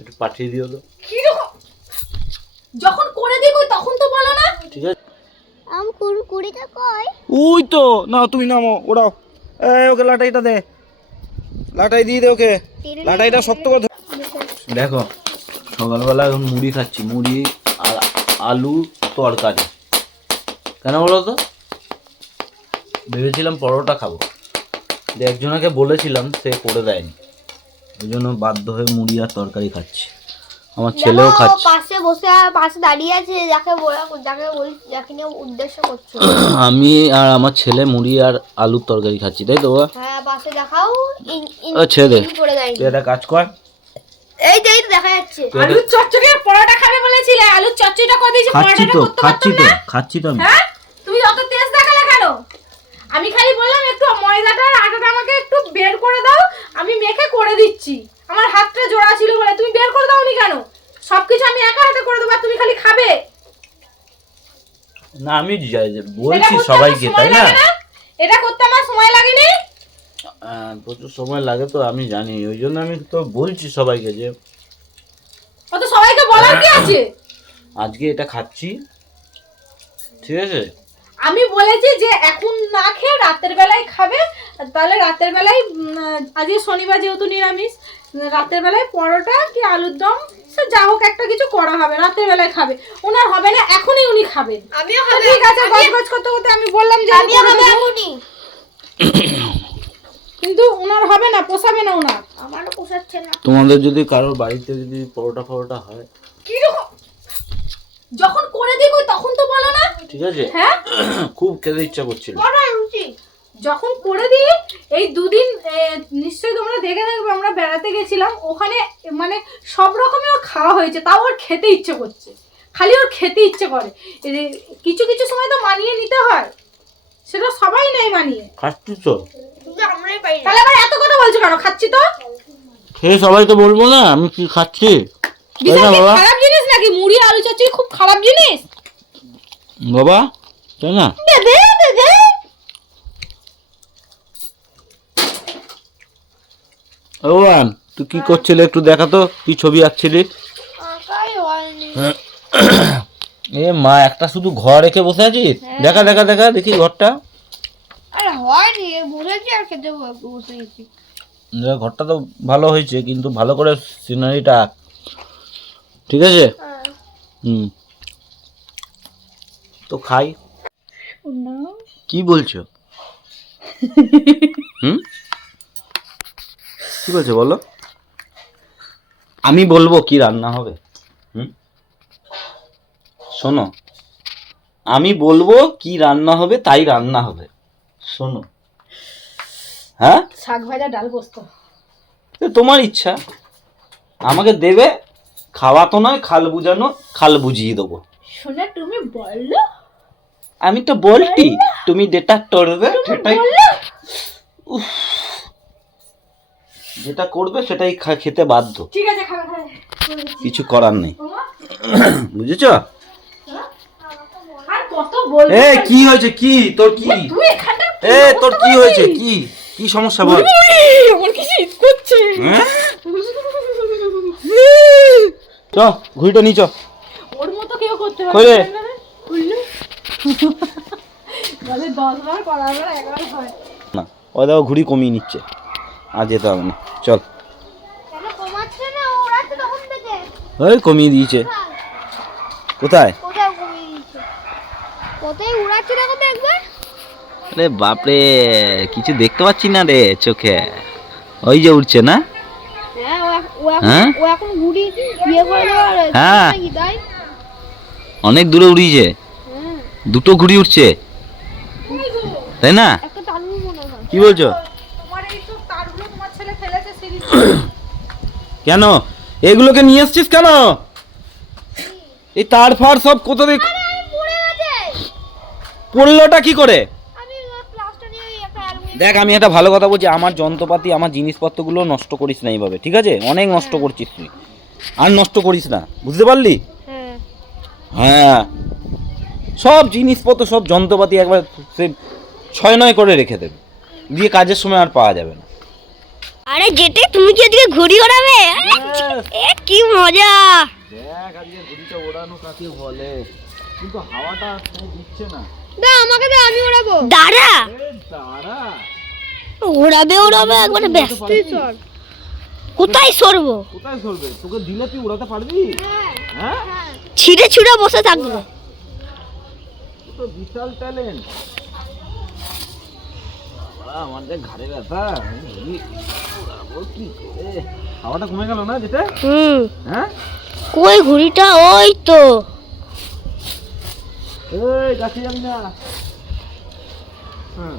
একটু পাঠিয়ে দিও তো। কি রকম যখন করে দিই তখন তো বলো না। ঠিক আছে কুড়িটা কই? ওই তো না, তুমি নামো, ওড়াও। ওকে লাটাইটা দে, লাটাই দিয়ে দে ওকে, লাটাইটা শক্ত করে। দেখো সকালবেলা এখন মুড়ি খাচ্ছি, মুড়ি আর আলু তরকারি। কেন বলো তো? ভেবেছিলাম পরোটা খাবো, একজনকে বলেছিলাম, সে করে দেয়নি, ওই জন্য বাধ্য হয়ে মুড়ি আর তরকারি খাচ্ছি। আমার ছেলেও খাচ্ছে। পাশে বসে পাশে দাঁড়িয়ে আছে, যাকে নিয়ে উদ্দেশ্য করছো। আমি আর আমার ছেলে মুড়ি আর আলুর তরকারি খাচ্ছি, তাই তো? হ্যাঁ পাশে দেখাও। ছেড়ে করে দেয়নি। তুই একটা কাজ কর, এই তো দেখা যাচ্ছে। আলুর চচ্চড়ি আর পরোটা খাবে বলেছিলে, আলুর চচ্চড়িটা করে দিয়েছি, পরোটাটা করতে পারতাম না। খাচ্ছি তো আমি। হ্যাঁ তুমি অত তেজ দেখালে কেন? আমি খালি বললাম একটু ময়দাটা আর আটাটা আমাকে একটু বের করে দাও, আমি মেখে করে দিচ্ছি। আমার হাতটা জোড়া ছিল বলে তুমি বের করে দাওনি কেন? সবকিছু আমি একা হাতে করে দেবো আর তুমি খালি খাবে। না আমি বলছি সবাইকে, তাই না? এটা করতে আমার সময় লাগেনি। প্রচুর সময় লাগে তো আমি জানি, ওই জন্য আমি তো বলছি সবাইকে যে অত সবাইকে বলার কি আছে? আজকে এটা খাচ্ছি, ঠিক আছে? আমি বলেছি যে এখন না খেয়ে রাতের বেলায় খাবে, তাহলে রাতের বেলায় আজকে শনিবার যেহেতু নিরামিষ, রাতের বেলায় পরোটা কি আলুর দম সে যা হোক একটা কিছু করা হবে, রাতের বেলায় খাবে। ওনার হবে না, এখনই উনি খাবেন। আমিও তো ঠিক আছে, গজগজ করতে করতে আমি বললাম যে আমিও খাবো এখনই। কিন্তু ওনার হবে না, পোষাবে না ওনার। আমারও পোষাচ্ছে না। তোমাদের যদি কারোর বাড়িতে যদি পরোটা হয়, কি রকম যখন করে দিই তখন তো বলো না। ঠিক আছে? হ্যাঁ খুব খেতে ইচ্ছা করছিল। যখন করে দিই এই দুদিন নিশ্চয়ই তোমরা দেখবে আমরা বেড়াতে গেছিলাম, ওখানে মানে সব রকমের খাওয়া হয়েছে, তাও ওর খেতে ইচ্ছে করছে, খালি ওর খেতে ইচ্ছে করে। কিছু কিছু সময় তো মানিয়ে নিতে হয়, সেটা সবাই নেই মানিয়ে। খাচ্ছি তো, তাহলে আবার এত কথা বলছো কেন? খাচ্ছি তো, খেয়ে সবাই তো বলবো না আমি কি খাচ্ছি। বিশাল কি খারাপ জিনিস নাকি? মুড়ি আলু চচ্চড়ি খুব খারাপ জিনিস বাবা, তাই না? ও তুই কি করছিলি একটু দেখা তো, কি ছবি আঁকছিলি? এ মা, একটা শুধু ঘর রেখে বসে আছিস? দেখা দেখা দেখা দেখি ঘরটা। আরে হয়নি, বলেছি আর খেতে বসে গেছি। ঘরটা তো ভালো হয়েছে, কিন্তু ভালো করে সিনারিটা আঁক, ঠিক আছে? হুম, তো খাই। কি বলছো? হুম, কি বলছো বলো? আমি বলবো কি রান্না হবে? হুম, শোনো, আমি বলবো কি রান্না হবে, তাই রান্না হবে, শোনো। হ্যাঁ, শাক ভাজা ডাল পোস্ত। তোমার ইচ্ছা, আমাকে দেবে, খাওয়া তো নয়, খাল বুঝানো, খাল বুঝিয়ে দেবো। শুনে তুমি বললো, আমি তো বলছি, তুমি যেটা করবে সেটাই, যেটা করবে সেটাই খেতে বাধ্য, ঠিক আছে খাবে খাবে, কিছু করার নেই, বুঝেছো? আর কত বলবো? এ কি হয়েছে, কি তোর, কি তুই এখানটা এ তোর কি হয়েছে, কি কি সমস্যা বল? আমার কি শীত করছে। হ্যাঁ? চ ঘুড়িটা নিয়ে চ। ওর মতো কেউ করতে কই রে? পারবে না রে বুঝলি? বলে 10 বার করার পর 11 হয় না, ওই দেখো ঘুড়ি কমিয়ে নিচ্ছে, আর যেতে হবে না, চল। কেন কমাচ্ছে না? ওরা তো তখন থেকে ওই কমিয়ে দিয়েছে। কোথায়? কোথায় কমিয়ে দিয়েছে? কোথায় উড়াচ্ছে দেখো তো একবার। আরে বাপরে, কিছু দেখতে পাচ্ছি না রে চোখে, ওই যে উঠছে না। হ্যাঁ হ্যাঁ? ও এখন ঘুড়ি বিয়ে করে দেওয়ার হ্যাঁ। নাকি তাই? অনেক দূরে উড়িয়েছে, হ্যাঁ, দুটো ঘুড়ি উঠছে, তাই না? একটা টানবো মনে হয়। কি বলছো? তোমার এই সব তারগুলো তোমার ছেলে ফেলেছে সিরিজ। কেন এগুলোকে নিয়ে এসছিস কেন? এই তার ফার সব কোথা থেকে পড়ে গেছে। পড়লোটা কি করে? আমি প্লাস্টার নিয়ে একটা অ্যালুমিনিয়াম। দেখ আমি একটা ভালো কথা বলছি, আমার যন্ত্রপাতি আমার জিনিসপত্রগুলো নষ্ট করিস না এইভাবে, ঠিক আছে? অনেক নষ্ট করছিস তুই, আর নষ্ট করিস না, বুঝতে পারলি? হ্যাঁ, হ্যাঁ, সব জিনিসপত্র সব যন্ত্রপাতি একবার সে 6-9 করে রেখে দেবে, দিয়ে কাজের সময় আর পাওয়া যাবে না। আরে যেতে তুমি কি এদিকে ঘুড়ি ওড়াবে? কি মজা! দেখ আজকে ঘুড়িটা ওড়ানো কাকে বলে, কিন্তু হাওয়াটা দিচ্ছে না। আমাকে দে, আমি ওড়াবো। দাঁড়া, দাঁড়া, ওড়াবে একবারে ব্যস্ত। কোথায় সরবো? কোথায় সরবে? তোকে দিলে তুই উড়াতে পারবি? হ্যাঁ, ছিঁড়ে ছুড়ে বসে থাকবো। তো বিশাল ট্যালেন্ট। আমাদের ঘাড়ে ব্যথা, কি করে? হাওয়াটা কমে গেল না যেটা? হ্যাঁ, কই ঘুড়িটা? ওই তো। এই কাছে যাবি না। হ্যাঁ,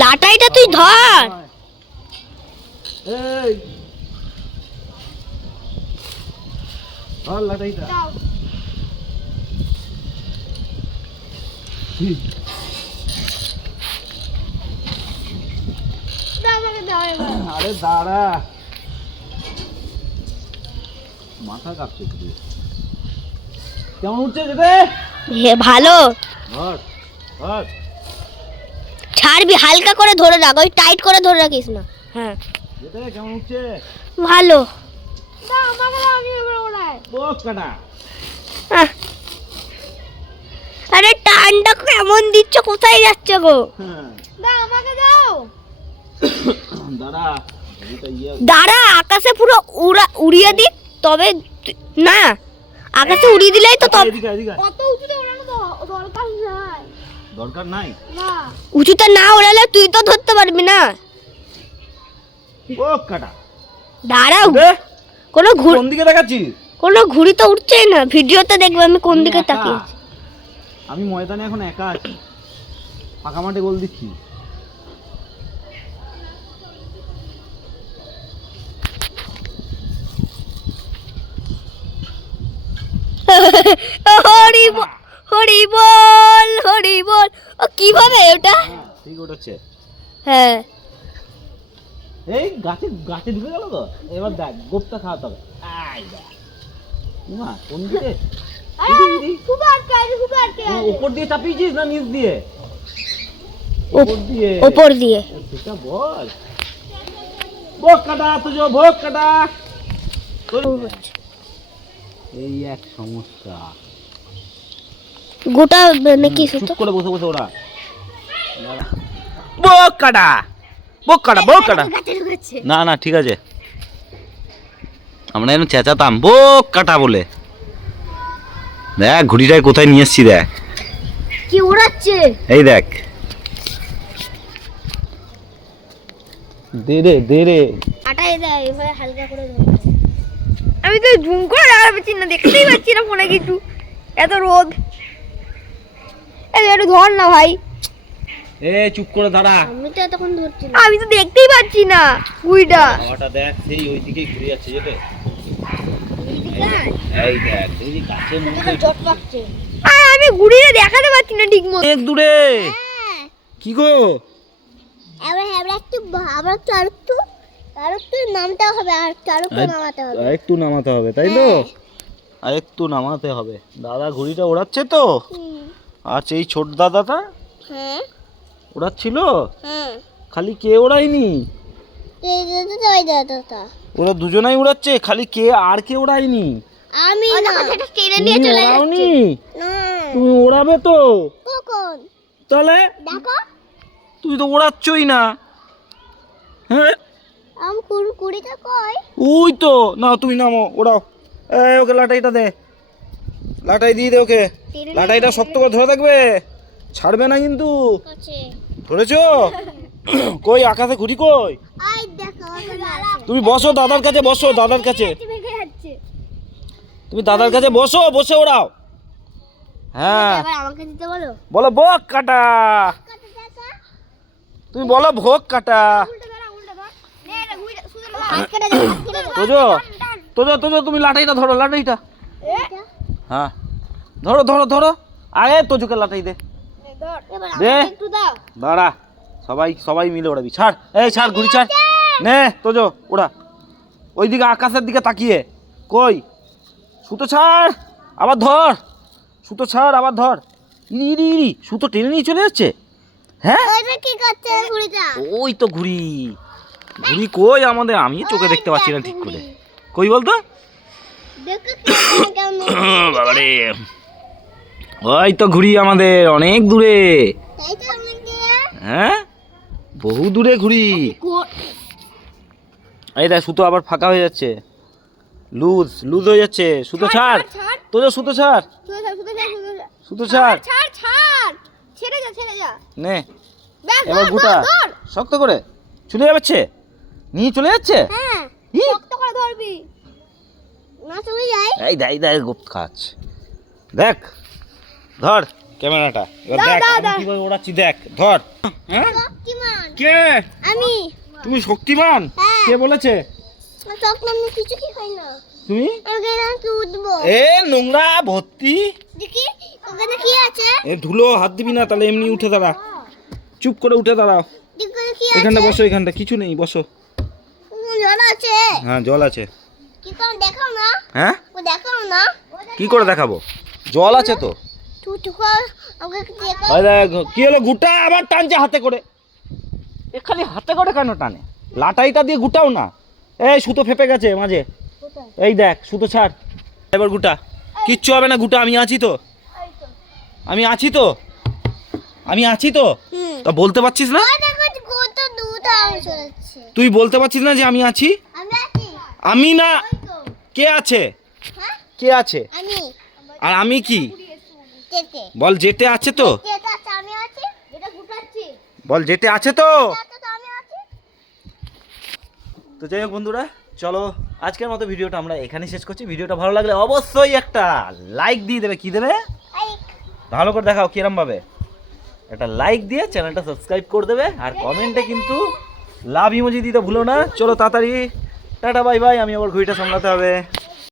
লাটাইটা তুই ধর। এই ধর লাটাইটা। আরে দাঁড়া, মাথা কাঁপছে। কেমন উঠছে যেতে? ভালো। ধর ধর, ছাড়বি, হালকা করে ধরে রাখ, ওই টাইট করে ধরে রাখিস না। হ্যাঁ, যেতে কেমন উঠছে? ভালো। বোকাটা। আরে টানটা কেমন দিচ্ছ, কোথায় যাচ্ছে গো? আমাকে দাও। দাঁড়া, দাঁড়া, আকাশে পুরো উড়িয়ে দি, তবে না আকাশে উড়িয়ে দিলেই তো। কত উঁচুতে ওড়ানো দরকার নাই। দরকার নাই না, উঁচুতে না ওড়ালে তুই তো ধরতে পারবি না। বোকাটা। দাঁড়াও, কোন দিকে দেখাচ্ছিস? কোনো ঘুড়ি তো উঠছেই না। ভিডিওতে দেখবে আমি কোন দিকে তাকিয়ে আছি। আমি ময়দানে এখন একা আছি, ফাঁকা মাঠে গোল দিচ্ছি। হরি হরি বল, হরি বল। ও কিভাবে ওটা? ঠিক উঠছে। হ্যাঁ, এই গাছে গাছে ঢুকে গেল তো। এবার দেখ, গোপটা খাওয়াতে হবে। আই দেখ মা, কোন দিকে? উপর দিয়ে চাপিয়েছিস না নিচ দিয়ে? উপর দিয়ে। উপর দিয়ে। সেটা বল। ভোগ কাটা তুজো, ভোগ কাটা। এই এক সমস্যা। গোটা নাকি চুপ করে বসে বসে ওরা। ভোগ কাটা, ভোগ কাটা, ভোগ কাটা। না না, ঠিক আছে, আমরা এখন চেঁচাতাম ভোগ কাটা বলে। দেখ ঘুড়িটায় কোথায় নিয়ে এসছি, দেখ কি উড়াচ্ছে। এই দেখ, দে রে দে রে। আটাই দে, এভাবে হালকা করে ধর। আমি তো জুম করে লাগাতে পারছি না, দেখতেই পাচ্ছি না ফোনে কিছু, এত রোদ। এই একটু ধর না ভাই। এ চুপ করে দাঁড়া। আমি তো এতক্ষণ ধরছি না, আমি তো দেখতেই পাচ্ছি না গুইটা। হাওয়াটা দেখ, সেই ওইদিকেই ঘুরে যাচ্ছে যেতে। এই দেখ, এই গাছের মধ্যে জট লাগছে। আমি ঘুড়িটা দেখাতে পাচ্ছি না ঠিক মতো। এক দূরে। কি গো? আরেকটু নামতে হবে, আরেকটু নামাতে হবে, তাই তো? আরেকটু নামাতে হবে। দাদা ঘুড়িটা ওড়াচ্ছে তো। আচ্ছা, এই ছোট দাদাটা ওড়াচ্ছিল। খালি কে ওড়ায়নি? ওরা দুজনাই উড়াচ্ছে, খালি কে আর কে ওড়ায়নি? আমি না, টেনে নিয়ে চলে যাচ্ছি। তুমি ওড়াবে তো? তাহলে দেখো, তুই তো ওড়াচ্ছই না। হ্যাঁ, কুড়িটা কই? ওই তো। না, তুমি নামো, ওড়াও। ওকে লাটাইটা দে, লাটাই দিয়ে দে ওকে। লাটাইটা শক্ত করে ধরে থাকবে, ছাড়বে না কিন্তু। ধরেছো? কই আকাশে ঘুড়ি কই? তুমি বসো দাদার কাছে, বসো দাদার কাছে। তুমি দাদার কাছে বসো, বসে ওড়াও। হ্যাঁ, বলো ভোগ কাটা। তুমি বলো ভোগ কাটা। তোজো তোজো তোজো, তুমি লাটাইটা ধরো, লাটাইটা। হ্যাঁ, ধরো ধরো ধরো। আরে তোজোকে লাটাই দে, দে। দাঁড়া, সবাই সবাই মিলে ওড়াবি। ছাড়, এই ছাড়, ঘুড়ি ছাড়। নে তোজো, ওড়া। ওইদিকে আকাশের দিকে তাকিয়ে। কই? সুতো ছাড়, আবার ধর। সুতো ছাড়, আবার ধর। ইরি ইরি ইরি, সুতো টেনে নিয়ে চলে যাচ্ছে। হ্যাঁ ওইটা কি করছে ঘুড়িটা? ওই তো ঘুড়ি। ঘুড়ি কই আমাদের? আমি চোখে দেখতে পাচ্ছি না ঠিক করে। কই বলতো? দেখো কেমন বাবারে, ওই তো ঘুড়ি আমাদের, অনেক দূরে। তাই তো অনেক দিয়ে হ্যাঁ, বহু দূরে ঘুড়ি। এই দেখ, সুতো আবার ফাঁকা হয়ে যাচ্ছে, লুজ হয়ে যাচ্ছে। সুতো ছাড়, তোদের সুতো ছাড়, সুতো ছাড়। ছেড়ে যা নে ব্যাস, এবার ধর, গোটা ধর, ধর। শক্ত করে চলে যাচ্ছে, নিয়ে চলে যাচ্ছে। হ্যাঁ ই! শক্ত করে ধরবি না চলে যায়। এই দেখ, দেখ গুপ্ত খাচ, দেখ ধর ক্যামেরাটা, এবার দাও, দেখ দাও, আমি দাও। কিভাবে ওড়াচ্ছি, দেখ ধর। হ্যাঁ, শক্তিমান কে? আমি। তুমি শক্তিমান? হ্যাঁ। কে বলেছে? শক্তিমান কিছু কি খাই না। তুমি ওখানে কি উঠবো? এ নোংরা ভর্তি, দেখি ওখানে কি আছে। এ ধুলো হাত দিবি না, তাহলে এমনি উঠে দাঁড়া, চুপ করে উঠে দাঁড়াও। দেখি ওখানে কি আছে। এখানটা বসো, এখানটা কিছু নেই, বসো। জল আছে। হ্যাঁ জল আছে। কি করে দেখাও না? হ্যাঁ, ও দেখাও না। কি করে দেখাবো? জল আছে তো। তুই কর আমাকে দেখো। ওই দেখ, কি হলো? গুটা আবার টানছে হাতে করে। এ খালি হাতে করে কেন টানে? লাটাইটা দিয়ে গুটাও না। এই সুতো ফেপে গেছে মাঝে, এই দেখ সুতো ছাড়। এবার গুটা, কিচ্ছু হবে না, গুটা আমি আছি তো, আমি আছি তো, আমি আছি তো। হুম। তা বলতে পারছিস না? ওই দেখো কত দুধ আসছে। তুই বলতে পারছিস না যে আমি আছি? আমি আছি। আমি না, ওই তো। কে আছে? হ্যাঁ কে আছে? আমি। আর আমি কি? যেতে। বল যেতে আছে তো, যেটা আছে আমি আছি। এটা গুটাচ্ছি। বল যেতে আছে তো। এটা তো আমি আছি। তো যাই হোক বন্ধুরা, চলো আজকের মতো ভিডিওটা আমরা এখানে শেষ করছি। ভিডিওটা ভালো লাগলে অবশ্যই একটা লাইক দিয়ে দেবে। কি দেবে? ভালো করে দেখাও কিরম ভাবে। একটা লাইক দিয়ে চ্যানেলটা সাবস্ক্রাইব করে দেবে, আর কমেন্টে কিন্তু লাভ ইমোজি দিতে ভুলো না। চলো তাড়াতাড়ি টাটা বাই বাই, আমি আবার ঘড়িটা সামলাতে হবে।